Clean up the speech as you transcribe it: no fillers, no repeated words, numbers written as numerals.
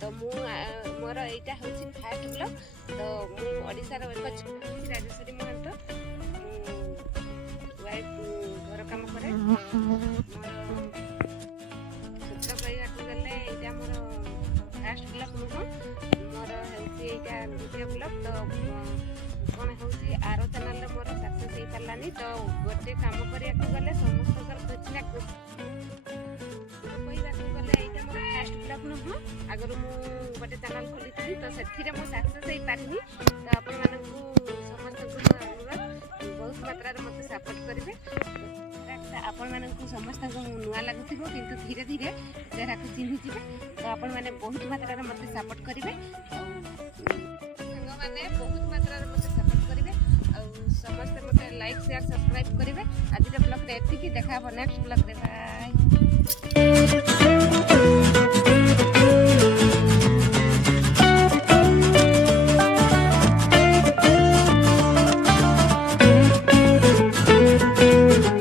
तो मु मोर एटा होछि फास्ट ब्लॉग। तो मु ओडिसा रो एक राजेश्वरी महंत वाइफ घर काम करे सूत्र पाइबा गले एटा मोर फास्ट ब्लॉग नुह मोर होछि एटा द्वितीय ब्लॉग। तो कौन होछि आरो चैनल रे मोर सक्सेस हे परलानी। तो गोटे काम करिया गले समस्त बुझना आगर मु गोटे चैनल खोली थी तो से मु सक्सेस हो पारिनी। तो आपण मानकू समस्त अनुरोध बहुत मात्रा मत सपोर्ट करेंगे। आपण मानकू समस्त नुआ लगुथिबो किंतु धीरे धीरे चेहरा को चिन्हि जिवे। तो आपण माने बहुत मात्रा मत सपोर्ट करेंगे संग माने बहुत मात्रा मत सपोर्ट करेंगे और समस्त मत लाइक शेयर सब्सक्राइब करेंगे। आज ब्लॉग रे एतिकी देखा नेक्स्ट ब्लॉग रे बाय।